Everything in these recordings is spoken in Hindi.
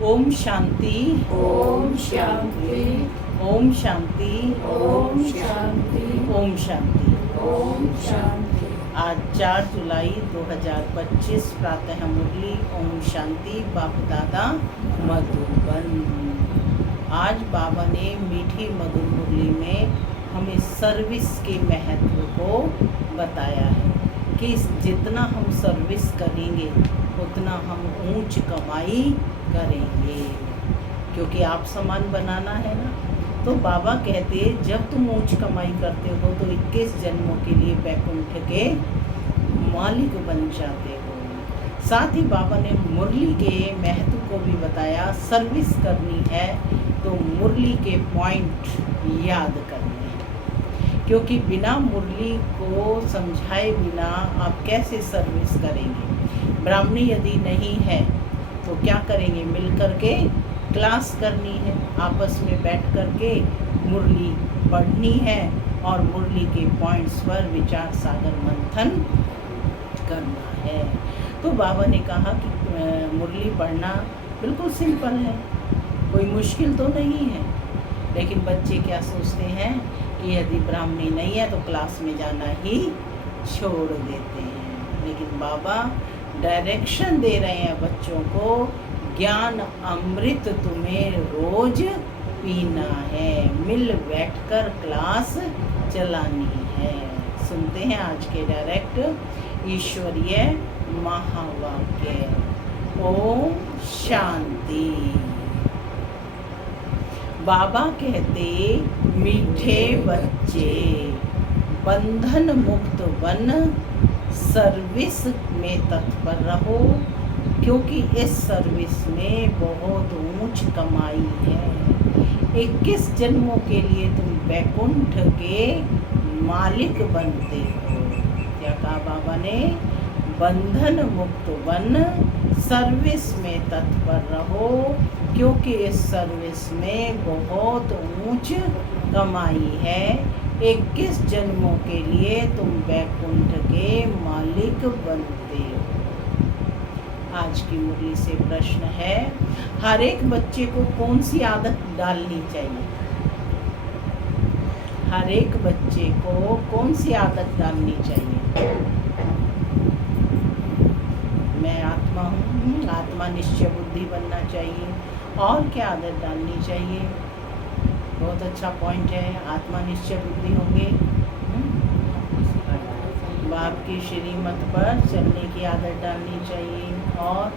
ओम शांति। ओम शांति। ओम शांति। ओम शांति। ओम शांति। ओम शांति। आज 4 जुलाई 2025 प्रातः मुरली ओम शांति बाप दादा मधुबन। आज बाबा ने मीठी मधुर मुरली में हमें सर्विस के महत्व को बताया है कि जितना हम सर्विस करेंगे उतना हम ऊंच कमाई करेंगे, क्योंकि आप सामान बनाना है ना। तो बाबा कहते जब तुम ऊंच कमाई करते हो तो 21 जन्मों के लिए वैकुंठ के मालिक बन जाते हो। साथ ही बाबा ने मुरली के महत्व को भी बताया। सर्विस करनी है तो मुरली के पॉइंट याद करने हैं, क्योंकि बिना मुरली को समझाए बिना आप कैसे सर्विस करेंगे। ब्राह्मणी यदि नहीं है तो क्या करेंगे? मिल करके क्लास करनी है, आपस में बैठ करके मुरली पढ़नी है और मुरली के पॉइंट्स पर विचार सागर मंथन करना है। तो बाबा ने कहा कि मुरली पढ़ना बिल्कुल सिंपल है, कोई मुश्किल तो नहीं है। लेकिन बच्चे क्या सोचते हैं कि यदि ब्राह्मणी नहीं है तो क्लास में जाना ही छोड़ देते हैं। लेकिन बाबा डायरेक्शन दे रहे हैं बच्चों को, ज्ञान अमृत तुम्हें रोज पीना है, मिल बैठकर क्लास चलानी है। सुनते हैं आज के डायरेक्ट ईश्वरीय महावाक्य। ओम शांति। बाबा कहते मीठे बच्चे बंधन मुक्त बन सर्विस में तत्पर रहो, क्योंकि इस सर्विस में बहुत ऊंच कमाई है। 21 जन्मों के लिए तुम वैकुंठ के मालिक बनते हो। क्या कहा बाबा ने? बंधन मुक्त बन सर्विस में तत्पर रहो, क्योंकि इस सर्विस में बहुत ऊंच कमाई है। 21 जन्मों के लिए तुम वैकुंठ के मालिक बनते हो। आज की मुरली से प्रश्न है, हर एक बच्चे को कौन सी आदत डालनी चाहिए? हर एक बच्चे को कौन सी आदत डालनी चाहिए? मैं आत्मा हूँ, आत्मा निश्चय बुद्धि बनना चाहिए। और क्या आदत डालनी चाहिए? बहुत अच्छा पॉइंट है। आत्मा निश्चय बुद्धि होंगे, बाप की श्रीमत पर चलने की आदत डालनी चाहिए और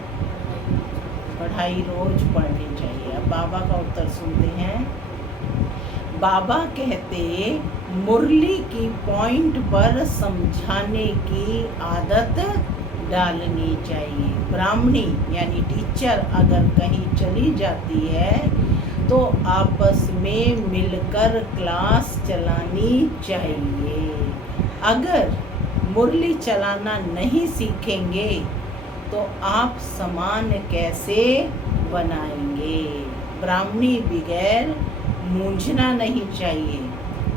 पढ़ाई रोज पढ़नी चाहिए। अब बाबा का उत्तर सुनते हैं। बाबा कहते मुरली की पॉइंट पर समझाने की आदत डालनी चाहिए। ब्राह्मणी यानी टीचर अगर कहीं चली जाती है तो आपस में मिलकर क्लास चलानी चाहिए। अगर मुरली चलाना नहीं सीखेंगे तो आप सामान कैसे बनाएंगे? ब्राह्मणी बगैर मूंझना नहीं चाहिए।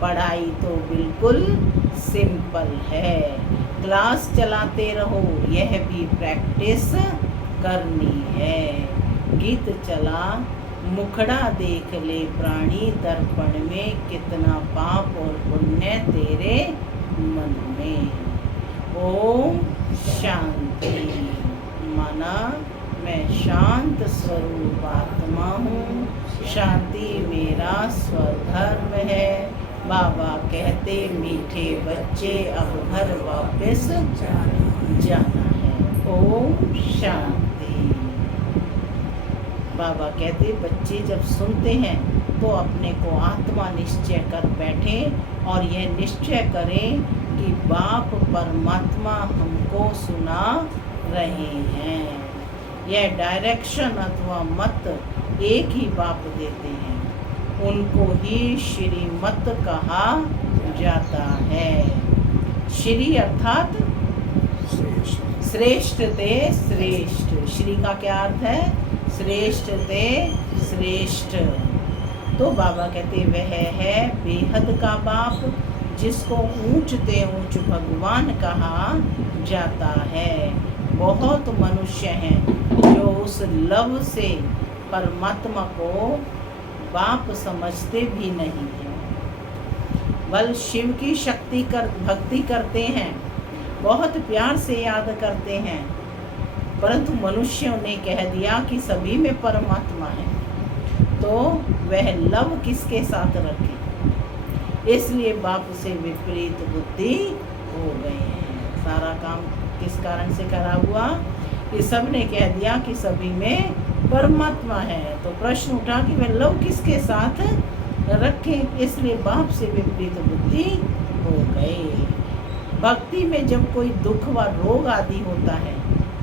पढ़ाई तो बिल्कुल सिंपल है, क्लास चलाते रहो, यह भी प्रैक्टिस करनी है। गीत चला मुखड़ा देख ले प्राणी दर्पण में, कितना पाप और पुण्य तेरे मन में। ओम शांति। माना मैं शांत स्वरूप आत्मा हूँ, शांति मेरा स्वधर्म है। बाबा कहते मीठे बच्चे अब घर वापस जाना है। ओम शांति। बाबा कहते बच्चे जब सुनते हैं तो अपने को आत्मा निश्चय कर बैठें और यह निश्चय करें कि बाप परमात्मा हमको सुना रहे हैं। यह डायरेक्शन अथवा मत एक ही बाप देते हैं, उनको ही श्रीमत कहा जाता है। श्री अर्थात श्रेष्ठ ते श्रेष्ठ। श्री का क्या अर्थ है? श्रेष्ठ ते श्रेष्ठ। तो बाबा कहते वह है बेहद का बाप, जिसको ऊंच ते ऊंच भगवान कहा जाता है। बहुत मनुष्य हैं जो उस लव से परमात्मा को बाप समझते भी नहीं हैं। बल शिव की भक्ति करते हैं, बहुत प्यार से याद करते हैं, परंतु मनुष्यों ने कह दिया कि सभी में परमात्मा है, तो वह लव किसके साथ रखे। इसलिए बाप से विपरीत बुद्धि हो गए हैं। सारा काम किस कारण से करा हुआ कि सब ने कह दिया कि सभी में परमात्मा है, तो प्रश्न उठा कि वह लव किसके साथ रखें। इसलिए बाप से विपरीत बुद्धि हो गए। भक्ति में जब कोई दुख व रोग आदि होता है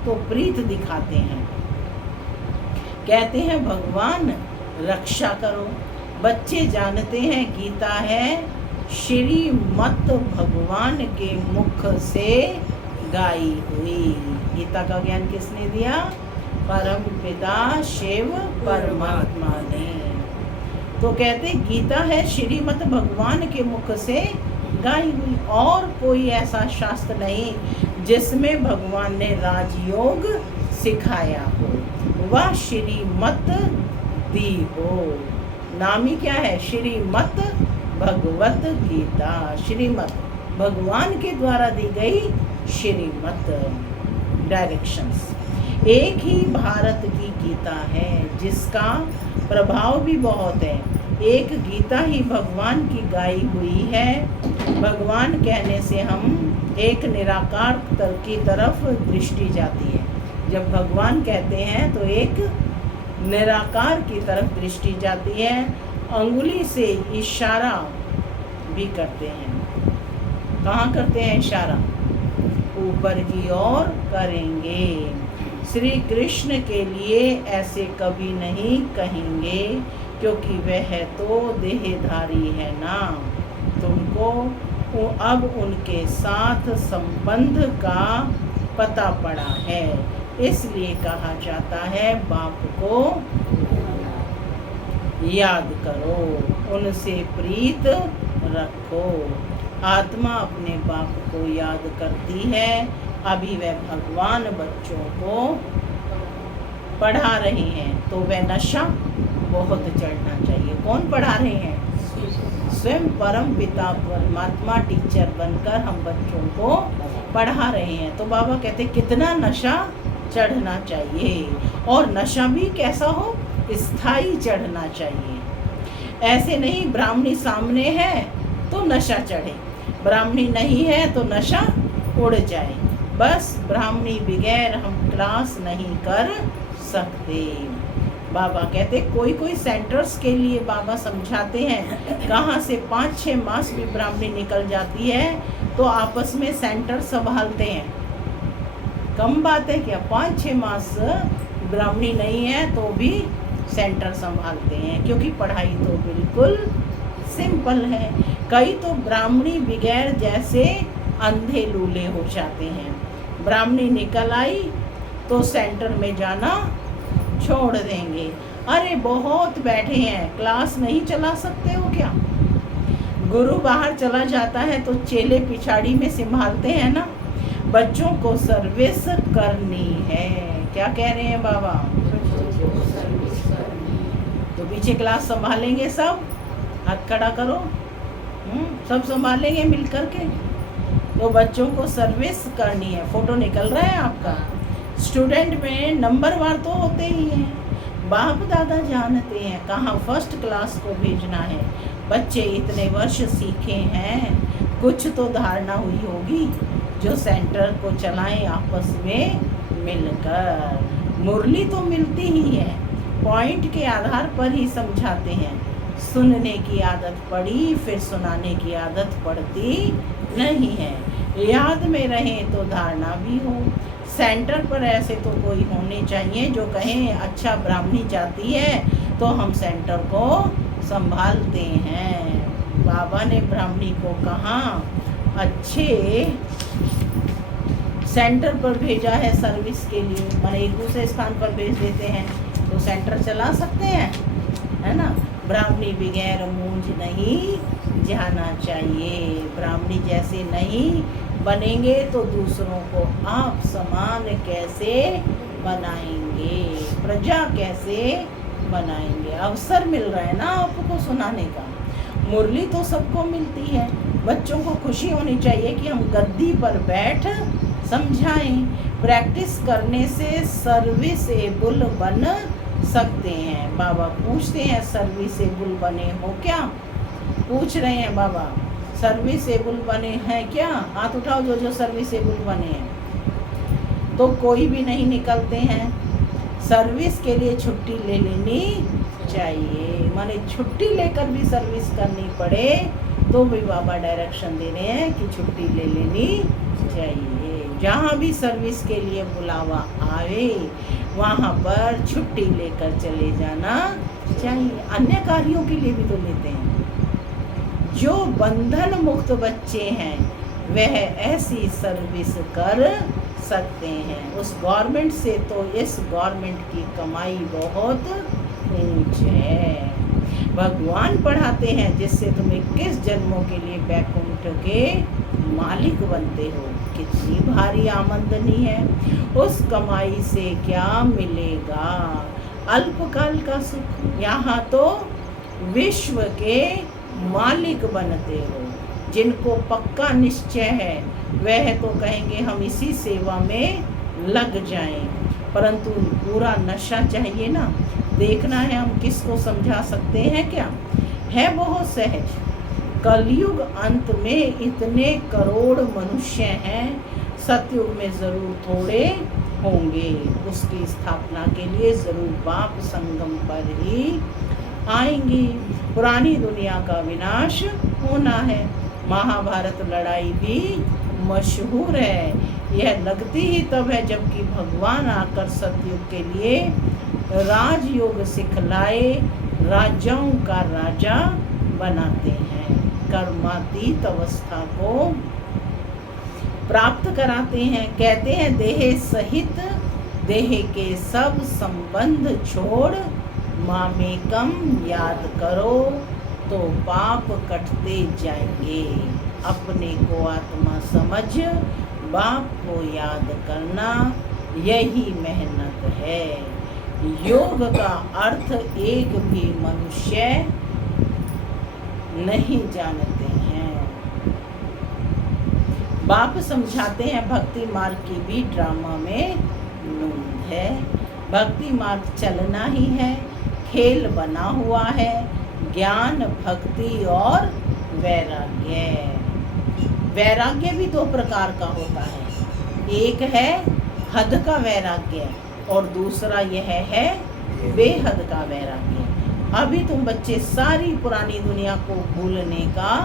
तो प्रीत दिखाते हैं, कहते हैं भगवान रक्षा करो। बच्चे जानते हैं गीता है श्रीमत भगवान के मुख से गाई हुई। गीता का ज्ञान किसने दिया? परम पिता शिव परमात्मा ने। तो कहते गीता है श्रीमत भगवान के मुख से गाई हुई, और कोई ऐसा शास्त्र नहीं जिसमें भगवान ने राजयोग सिखाया हो, वह श्रीमत दी हो। नाम ही क्या है? श्रीमत भगवत गीता। श्रीमत भगवान के द्वारा दी गई श्रीमत डायरेक्शंस। एक ही भारत की गीता है जिसका प्रभाव भी बहुत है। एक गीता ही भगवान की गाई हुई है। भगवान कहने से हम एक निराकार की तरफ दृष्टि जाती है। जब भगवान कहते हैं तो एक निराकार की तरफ दृष्टि जाती है। अंगुली से इशारा भी करते हैं। कहाँ करते हैं इशारा? ऊपर की ओर करेंगे। श्री कृष्ण के लिए ऐसे कभी नहीं कहेंगे, क्योंकि वह तो देहधारी है ना। तुमको अब उनके साथ संबंध का पता पड़ा है, इसलिए कहा जाता है बाप को याद करो, उनसे प्रीत रखो। आत्मा अपने बाप को याद करती है। अभी वह भगवान बच्चों को पढ़ा रहे हैं, तो वह नशा बहुत चढ़ना चाहिए। कौन पढ़ा रहे हैं? स्वयं परम पिता परमात्मा टीचर बनकर हम बच्चों को पढ़ा रहे हैं। तो बाबा कहते कितना नशा चढ़ना चाहिए, और नशा भी कैसा हो? स्थायी चढ़ना चाहिए। ऐसे नहीं ब्राह्मणी सामने है तो नशा चढ़े, ब्राह्मणी नहीं है तो नशा उड़ जाए। बस ब्राह्मणी बगैर हम क्लास नहीं कर सकते। बाबा कहते कोई कोई सेंटर्स के लिए बाबा समझाते हैं, कहाँ से 5-6 मास भी ब्राह्मणी निकल जाती है तो आपस में सेंटर संभालते हैं। कम बात है क्या? 5-6 मास ब्राह्मणी नहीं है तो भी सेंटर संभालते हैं, क्योंकि पढ़ाई तो बिल्कुल सिंपल है। कई तो ब्राह्मणी बगैर जैसे अंधे लूले हो जाते हैं। ब्राह्मणी निकल आई तो सेंटर में जाना छोड़ देंगे। अरे बहुत बैठे हैं, क्लास नहीं चला सकते हो क्या? गुरु बाहर चला जाता है तो चेले पिछाड़ी में संभालते हैं ना। बच्चों को सर्विस करनी है। क्या कह रहे हैं बाबा? तो पीछे क्लास संभालेंगे सब, हाथ खड़ा करो। सब संभालेंगे मिल करके। तो बच्चों को सर्विस करनी है। फोटो निकल रहा है आपका। स्टूडेंट में नंबर वार तो होते ही हैं। बाप दादा जानते हैं कहाँ फर्स्ट क्लास को भेजना है। बच्चे इतने वर्ष सीखे हैं, कुछ तो धारणा हुई होगी जो सेंटर को चलाएं आपस में मिलकर। मुरली तो मिलती ही है, पॉइंट के आधार पर ही समझाते हैं। सुनने की आदत पड़ी फिर सुनाने की आदत पड़ती नहीं है। याद में रहे तो धारणा भी हो। सेंटर पर ऐसे तो कोई होने चाहिए जो कहें अच्छा ब्राह्मणी जाती है तो हम सेंटर को संभालते हैं। बाबा ने ब्राह्मणी को कहाँ अच्छे सेंटर पर भेजा है सर्विस के लिए। मैंने एक दूसरे स्थान पर भेज देते हैं तो सेंटर चला सकते हैं, है ना। ब्राह्मणी बगैर मूंज नहीं जाना चाहिए। ब्राह्मणी जैसे नहीं बनेंगे तो दूसरों को आप समान कैसे बनाएंगे, प्रजा कैसे बनाएंगे। अवसर मिल रहा है ना आपको सुनाने का। मुरली तो सबको मिलती है, बच्चों को खुशी होनी चाहिए कि हम गद्दी पर बैठ समझाएं। प्रैक्टिस करने से सर्विसेबल बन सकते हैं। बाबा पूछते हैं सर्विसेबल बने हो क्या? पूछ रहे हैं बाबा, सर्विसेबल बने हैं क्या? हाथ उठाओ जो जो सर्विसेबल बने हैं। तो कोई भी नहीं निकलते हैं। सर्विस के लिए छुट्टी ले लेनी चाहिए, माने छुट्टी लेकर भी सर्विस करनी पड़े तो भी बाबा डायरेक्शन दे रहे हैं कि छुट्टी ले लेनी चाहिए। जहाँ भी सर्विस के लिए बुलावा आए वहाँ पर छुट्टी लेकर चले जाना चाहिए। अन्य कार्यों के लिए भी तो लेते हैं। जो बंधन मुक्त बच्चे हैं वह ऐसी सर्विस कर सकते हैं। उस गवर्नमेंट से तो इस गवर्नमेंट की कमाई बहुत ऊंच है। भगवान पढ़ाते हैं जिससे तुम 21 जन्मों के लिए बैकुंठ के मालिक बनते हो। कितनी भारी आमदनी है। उस कमाई से क्या मिलेगा? अल्पकाल का सुख। यहाँ तो विश्व के मालिक बनते हो। जिनको पक्का निश्चय है वह तो कहेंगे हम इसी सेवा में लग जाएं, परंतु पूरा नशा चाहिए ना। देखना है हम किसको समझा सकते हैं क्या? है बहुत सहज। कलयुग अंत में इतने करोड़ मनुष्य हैं, सतयुग में ज़रूर थोड़े होंगे। उसकी स्थापना के लिए ज़रूर बाप संगम पर ही आएंगी। पुरानी दुनिया का विनाश होना है। महाभारत लड़ाई भी मशहूर है। यह लगती ही तब है जबकि भगवान आकर सतयुग के लिए राजयोग सिखलाए राजाओं का राजा बनाते हैं। कर्मातीत अवस्था को प्राप्त कराते हैं। कहते हैं देह सहित देह के सब संबंध छोड़ मामेकम याद करो तो पाप कटते जाएंगे। अपने को आत्मा समझ बाप को याद करना यही मेहनत है। योग का अर्थ एक भी मनुष्य नहीं जानते हैं। बाप समझाते हैं भक्ति मार्ग की भी ड्रामा में नून है। भक्ति मार्ग चलना ही है, खेल बना हुआ है। ज्ञान, भक्ति और वैराग्य। वैराग्य भी दो प्रकार का होता है। एक है हद का वैराग्य और दूसरा यह है बेहद का वैराग्य। अभी तुम बच्चे सारी पुरानी दुनिया को भूलने का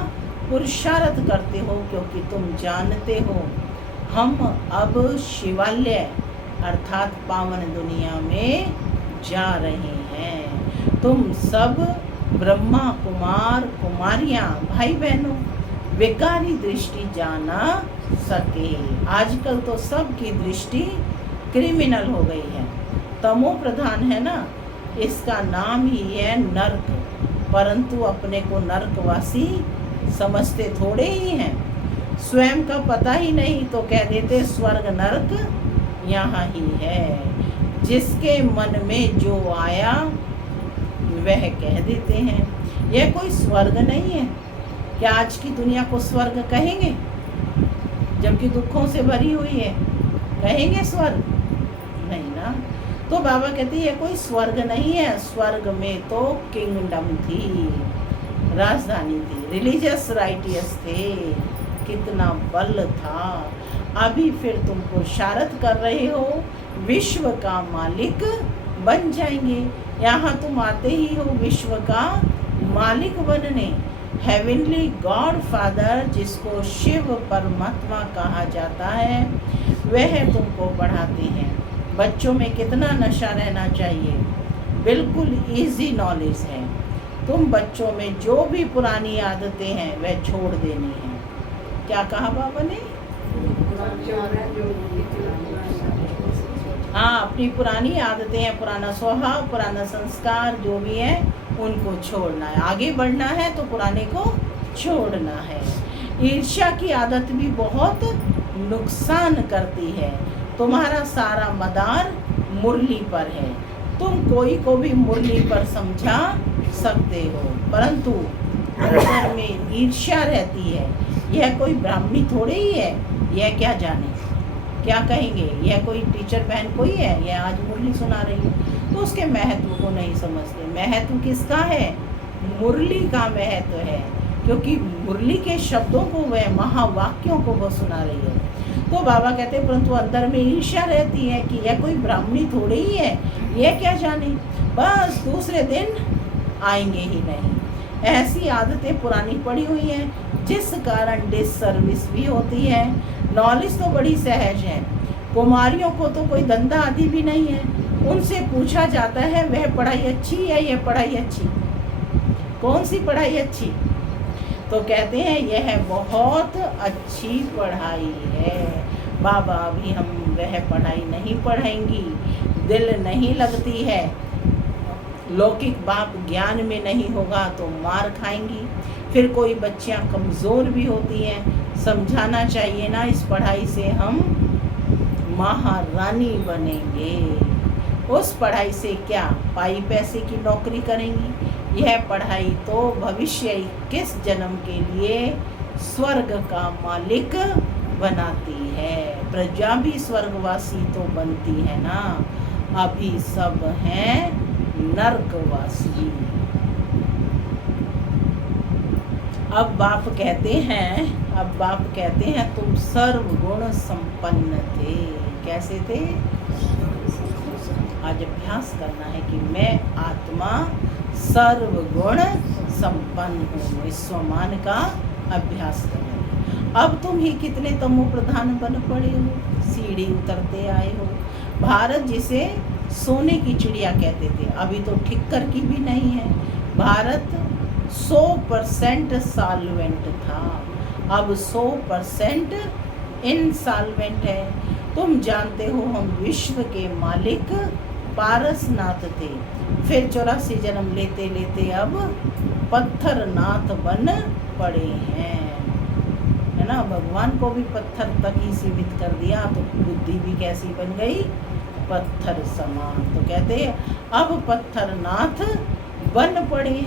पुरुषार्थ करते हो क्योंकि तुम जानते हो हम अब शिवालय अर्थात पावन दुनिया में जा रहे हैं। तुम सब ब्रह्मा कुमार कुमारियाँ भाई बहनों विकारी दृष्टि जाना सके। आजकल तो सबकी दृष्टि क्रिमिनल हो गई है, तमो प्रधान है ना। इसका नाम ही है नर्क, परंतु अपने को नर्कवासी समझते थोड़े ही हैं। स्वयं का पता ही नहीं तो कह देते स्वर्ग नर्क यहाँ ही है। जिसके मन में जो आया वह कह देते हैं। यह कोई स्वर्ग नहीं है। क्या आज की दुनिया को स्वर्ग कहेंगे जबकि दुखों से भरी हुई है? कहेंगे स्वर्ग? नहीं ना। तो बाबा कहते हैं यह कोई स्वर्ग नहीं है। स्वर्ग में तो किंगडम थी, राजधानी थी, रिलीजियस राइटियस थे, कितना बल था। अभी फिर तुम पुरुषार्थ कर रहे हो, विश्व का मालिक बन जाएंगे। यहाँ तुम आते ही हो विश्व का मालिक बनने। हेवनली गॉड फादर जिसको शिव परमात्मा कहा जाता है वह तुमको पढ़ाते हैं। बच्चों में कितना नशा रहना चाहिए, बिल्कुल इजी नॉलेज है। तुम बच्चों में जो भी पुरानी आदतें हैं वह छोड़ देनी है। क्या कहा बाबा ने? हाँ, अपनी पुरानी आदतें हैं, पुराना स्वभाव, पुराना संस्कार जो भी है उनको छोड़ना है। आगे बढ़ना है तो पुराने को छोड़ना है। ईर्ष्या की आदत भी बहुत नुकसान करती है। तुम्हारा सारा मदार मुरली पर है। तुम कोई को भी मुरली पर समझा सकते हो, परंतु अंदर में ईर्ष्या रहती है। यह कोई ब्राह्मणी थोड़ी ही है, यह क्या जाने, क्या कहेंगे, यह कोई टीचर बहन कोई है, यह आज मुरली सुना रही है। तो उसके महत्व को नहीं समझते। महत्व किसका है? मुरली का महत्व है, क्योंकि मुरली के शब्दों को वह, महावाक्यों को वो सुना रही है। तो बाबा कहते हैं परंतु अंदर में ईर्ष्या रहती है कि यह कोई ब्राह्मणी थोड़ी ही है, यह क्या जाने, बस दूसरे दिन आएंगे ही नहीं। ऐसी आदतें पुरानी पड़ी हुई हैं, जिस कारण डिससर्विस भी होती है। नॉलेज तो बड़ी सहज है, कुमारियों को तो कोई धंधा आदि भी नहीं है। उनसे पूछा जाता है वह पढ़ाई अच्छी है, यह पढ़ाई अच्छी, कौन सी पढ़ाई अच्छी? तो कहते हैं यह बहुत अच्छी पढ़ाई है। बाबा अभी हम वह पढ़ाई नहीं पढ़ेंगी, दिल नहीं लगती है, लौकिक बाप ज्ञान में नहीं होगा तो मार खाएंगी। फिर कोई बच्चियां कमज़ोर भी होती हैं, समझाना चाहिए ना, इस पढ़ाई से हम महारानी बनेंगे। उस पढ़ाई से क्या पाई पैसे की नौकरी करेंगी? यह पढ़ाई तो भविष्य 21 जन्म के लिए स्वर्ग का मालिक बनाती है। प्रजा भी स्वर्गवासी तो बनती है ना, अभी सब हैं नरकवासी। अब बाप कहते हैं तुम सर्वगुण संपन्न थे। कैसे थे? आज अभ्यास करना है कि मैं आत्मा सर्वगुण संपन्न हूँ। विश्वमान का अभ्यास करना है। अब तुम ही कितने तमो प्रधान बन पड़े हो, सीढ़ी उतरते आए हो। भारत जिसे सोने की चिड़िया कहते थे, अभी तो ठिक्कर की भी नहीं है। भारत 100% सॉल्वेंट था, अब 100% इनसॉल्वेंट है। तुम जानते हो हम विश्व के मालिक पारसनाथ थे, फिर 84 जन्म लेते लेते अब पत्थरनाथ बन पड़े हैं, है ना। भगवान को भी पत्थर तक ही सीमित कर दिया, तो बुद्धि भी कैसी बन गई? पत्थर समान। तो कहते हैं अब पत्थरनाथ बन पड़े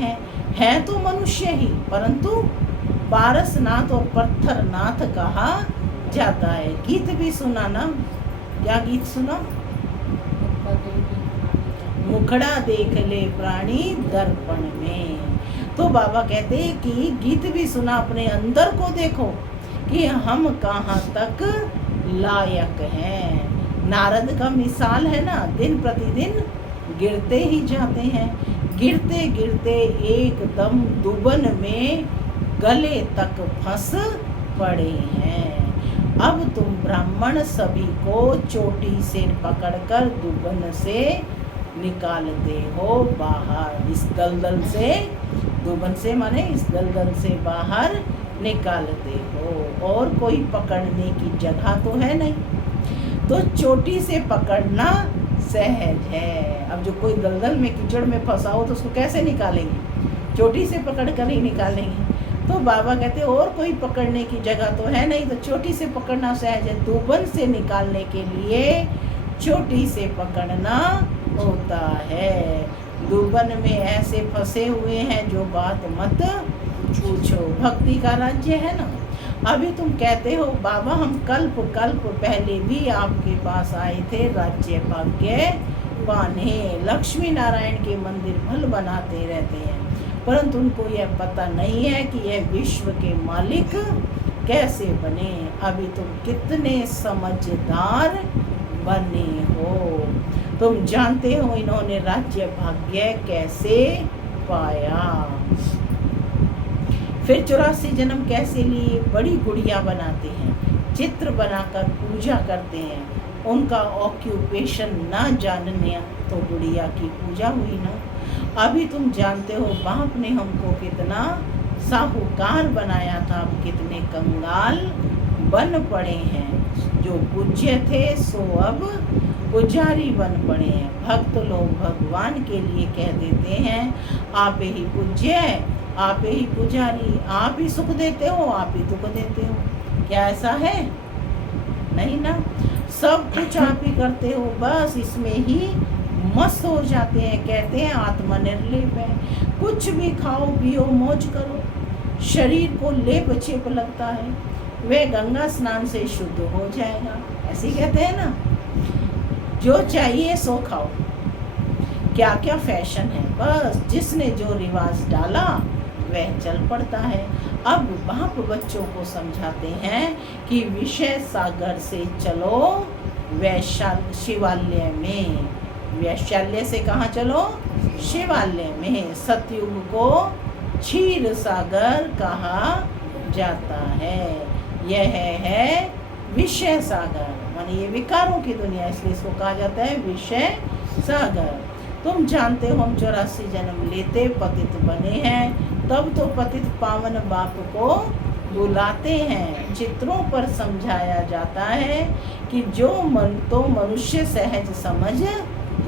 हैं तो मनुष्य ही, परंतु पारसनाथ और पत्थरनाथ कहा जाता है। गीत भी सुना ना, क्या गीत सुना? मुखड़ा देख ले प्राणी दर्पण में। तो बाबा कहते हैं कि गीत भी सुना, अपने अंदर को देखो कि हम कहाँ तक लायक हैं। नारद का मिसाल है ना, दिन प्रतिदिन गिरते ही जाते हैं, गिरते गिरते एकदम दुबन में गले तक फंस पड़े हैं। अब तुम ब्राह्मण सभी को चोटी से पकड़कर दुबन से निकालते हो बाहर, इस दलदल से, दुबन से माने इस दलदल से बाहर निकालते हो, और कोई पकड़ने की जगह तो है नहीं, तो चोटी से पकड़ना सहज है। अब जो कोई दलदल में कीचड़ में फंसा हो तो उसको कैसे निकालेंगे? चोटी से पकड़ कर ही निकालेंगे। तो बाबा कहते और कोई पकड़ने की जगह तो है नहीं, तो चोटी से पकड़ना सहज है। दुबन से निकालने के लिए चोटी से पकड़ना होता है। दुबन में ऐसे फंसे हुए हैं जो बात मत पूछो। भक्ति का राज्य है ना। अभी तुम कहते हो बाबा हम कल्प पहले भी आपके पास आए थे, राज्य भाग्य पाने, लक्ष्मी नारायण के मंदिर भल बनाते रहते हैं, परंतु उनको यह पता नहीं है कि यह विश्व के मालिक कैसे बने। अभी तुम कितने समझदार बने हो। तुम जानते हो इन्होंने राज्य भाग्य कैसे पाया, फिर 84 जन्म कैसे लिए। बड़ी गुड़िया बनाते हैं, चित्र बनाकर पूजा करते हैं। उनका ऑक्यूपेशन ना जानने तो गुड़िया की पूजा हुई ना। अभी तुम जानते हो बाप ने हमको कितना साहूकार बनाया था, अब कितने कंगाल बन पड़े हैं। जो पूज्य थे सो अब पुजारी बन पड़े हैं। भक्त लोग भगवान के लिए कह देते हैं आप ही पूज्य, आप ही पुजारी, आप ही सुख देते हो, आप ही दुख देते हो। क्या ऐसा है? नहीं ना। सब कुछ आप ही करते हो, बस इसमें ही मस्त हो जाते हैं। कहते हैं आत्मा निर्लेप है, कुछ भी खाओ पियो मौज करो, शरीर को लेप चेप लगता है, वह गंगा स्नान से शुद्ध हो जाएगा। ऐसे ही कहते हैं ना, जो चाहिए सो खाओ। क्या क्या फैशन है, बस जिसने जो रिवाज डाला वह चल पड़ता है। अब बाप बच्चों को समझाते हैं कि विषय सागर से चलो शिवालय में। वैशाल्य से कहाँ चलो? शिवालय में। सतयुग को क्षीर सागर कहा जाता है। यह है विषय सागर, माने ये विकारों की दुनिया, इसलिए इसको कहा जाता है विषय सागर। तुम जानते हो हम 84 जन्म लेते पतित बने हैं, तब तो पतित पावन बाप को बुलाते हैं। चित्रों पर समझाया जाता है कि जो मन तो मनुष्य सहज समझ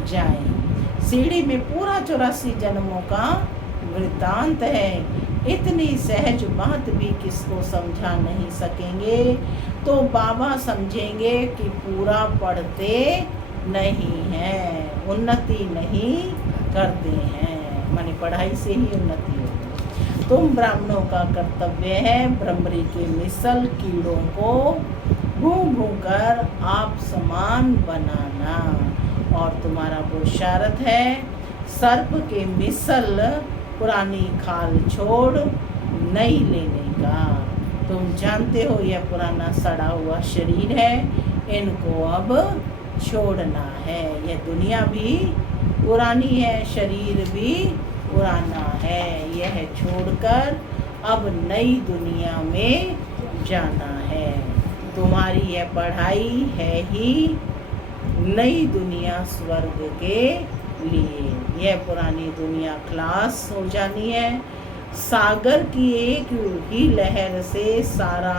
जाए। सीढ़ी में पूरा 84 जन्मों का वृत्तांत है। इतनी सहज बात भी किसको समझा नहीं सकेंगे, तो बाबा समझेंगे कि पूरा पढ़ते नहीं हैं, उन्नति नहीं करते हैं। माने पढ़ाई से ही उन्नति होगी। तुम ब्राह्मणों का कर्तव्य है ब्रह्मरी के मिसल कीड़ों को भूं भूं कर आप समान बनाना, और तुम्हारा पुरुषार्थ है सर्प के मिसल पुरानी खाल छोड़ नई लेने का। तुम जानते हो यह पुराना सड़ा हुआ शरीर है, इनको अब छोड़ना है। यह दुनिया भी पुरानी है, शरीर भी पुराना है, यह छोड़कर अब नई दुनिया में जाना है। तुम्हारी यह पढ़ाई है ही नई दुनिया स्वर्ग के लिए। यह पुरानी दुनिया क्लास हो जानी है। सागर की एक ही लहर से सारा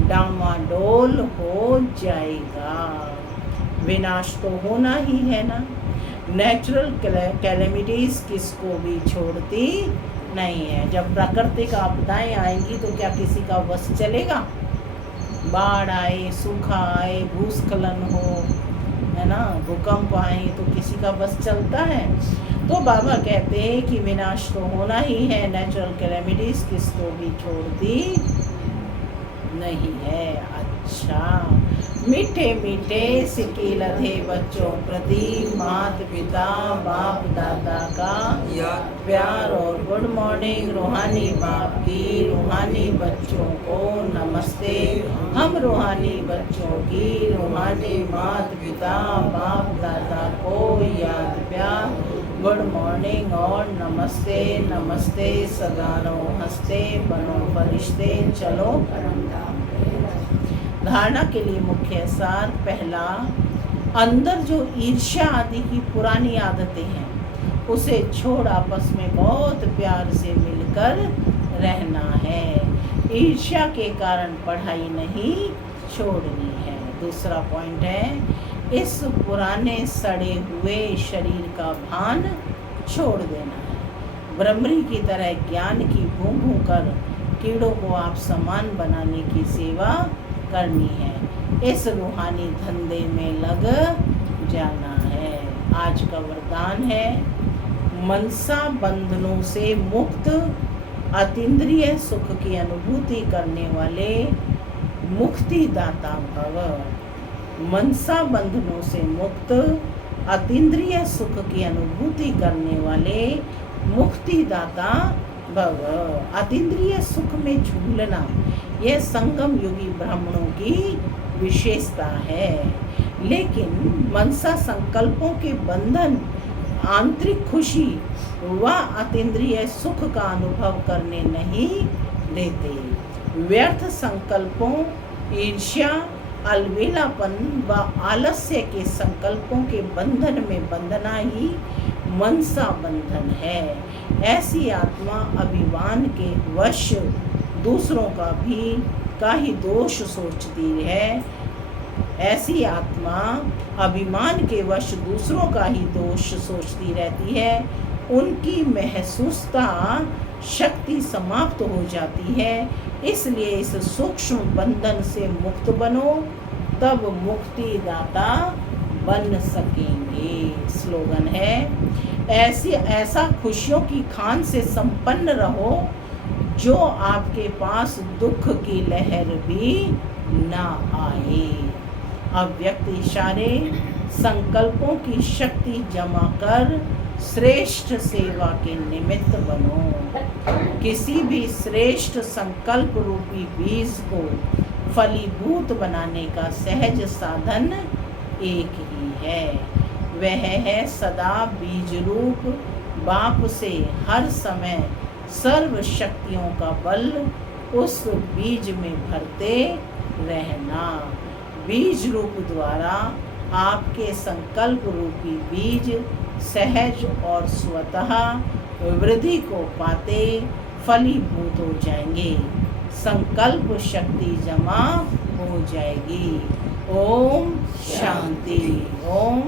डामाडोल हो जाएगा। विनाश तो होना ही है ना। नेचुरल कैलेमिटीज किसको भी छोड़ती नहीं है। जब प्राकृतिक आपदाएं आएंगी तो क्या किसी का बस चलेगा? बाढ़ आए, सूखा आए, भूस्खलन हो, है ना, भूकंप आए, तो किसी का बस चलता है? तो बाबा कहते हैं कि विनाश तो होना ही है, नेचुरल कैलेमिटीज किसको भी छोड़ती नहीं है। अच्छा, मीठे मीठे सिक्के लधे बच्चों प्रति माता पिता बाप दादा का प्यार और गुड मॉर्निंग। रूहानी बाप की रूहानी बच्चों को नमस्ते। हम रूहानी बच्चों की रूहानी माता पिता बाप दादा को याद प्यार, गुड मॉर्निंग और नमस्ते। नमस्ते सदा रहो हंसते, बनो फरिश्ते, चलो परमधाम। धारणा के लिए मुख्य सार। पहला, अंदर जो ईर्ष्या आदि की पुरानी आदतें हैं उसे छोड़ आपस में बहुत प्यार से मिलकर रहना है। ईर्ष्या के कारण पढ़ाई नहीं छोड़नी है। दूसरा पॉइंट है, इस पुराने सड़े हुए शरीर का भान छोड़ देना है। ब्रह्मरी की तरह ज्ञान की भूं भूं कर कीड़ों को आप समान बनाने की सेवा करनी है। इस रूहानी धंधे में लग जाना है। आज का वरदान है, मनसा बंधनों से मुक्त अतीन्द्रिय सुख की अनुभूति करने वाले मुक्तिदाता भव। मनसा बंधनों से मुक्त अतीन्द्रिय सुख की अनुभूति करने वाले मुक्तिदाता भव। अतीन्द्रिय सुख में झूलना यह संगम युगी ब्राह्मणों की विशेषता है, लेकिन मनसा संकल्पों के बंधन आंतरिक खुशी व अतीन्द्रिय सुख का अनुभव करने नहीं देते। व्यर्थ संकल्पों, ईर्ष्या, अलबेलापन व आलस्य के संकल्पों के बंधन में बंधना ही मनसा बंधन है। ऐसी आत्मा अभिमान के वश दूसरों का ही दोष सोचती है। ऐसी आत्मा अभिमान के वश दूसरों का ही दोष सोचती रहती है। उनकी महसूसता शक्ति समाप्त हो जाती है। इसलिए इस सूक्ष्म बंधन से मुक्त बनो, तब मुक्तिदाता बन सकेंगे। स्लोगन है, ऐसा खुशियों की खान से संपन्न रहो जो आपके पास दुख की लहर भी ना आए। अव्यक्त इशारे संकल्पों की शक्ति जमा कर श्रेष्ठ सेवा के निमित्त बनो। किसी भी श्रेष्ठ संकल्प रूपी बीज को फलीभूत बनाने का सहज साधन एक ही है, वह है सदा बीज रूप बाप से हर समय सर्व शक्तियों का बल उस बीज में भरते रहना। बीज रूप द्वारा आपके संकल्प रूपी बीज सहज और स्वतः वृद्धि को पाते फलीभूत हो जाएंगे, संकल्प शक्ति जमा हो जाएगी। ओम शांति। ओम